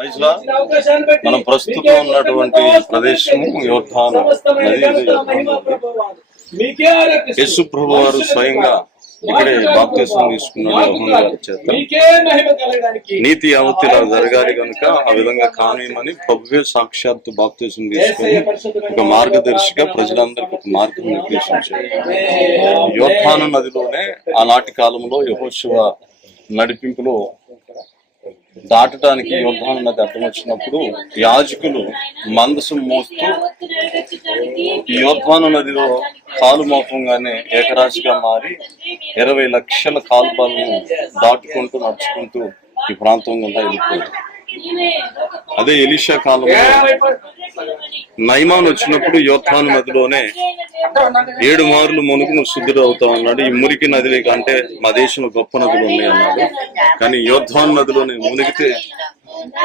రైతులా మనం ప్రస్తుతం ఉన్నటువంటి ప్రదేశము యోర్దాను నది. యేసు ప్రభు వారు స్వయంగా ఇక్కడే బాప్తిసం తీసుకున్నాడు యోహాను గారి చేత. నీతి యావత్తు ఇలా జరగాలి కనుక ఆ విధంగా కానియమని ప్రభువే సాక్షాత్తు బాప్తిసం తీసుకుని ఒక మార్గదర్శిగా ప్రజలందరికీ ఒక మార్గం నిర్దేశించారు. యోర్దాను నదిలోనే ఆనాటి కాలంలో యెహోషువ నడిపింపులో దాటడానికి యోర్దాను నది అడ్డం వచ్చినప్పుడు యాజకులు మందసం మోస్తూ యోర్దాను నదిలో కాలు మోపంగానే ఏకరాశిగా మారి 20 లక్షల కాలువలను దాటుకుంటూ నడుచుకుంటూ ఈ ప్రాంతం గుండా వెళ్ళిపోయారు. అదే ఎలీషా కాలంలో నయమాన్ వచ్చినప్పుడు యోర్దాను నదిలోనే 7 మార్లు మునుగు నువ్వు శుద్ధుడు అవుతావు అన్నాడు. ఈ మురికి నదిలే కంటే మా దేశంలో గొప్ప నదులు ఉన్నాయి అన్నాడు. కానీ యోర్దాను నదిలోనే మునిగితే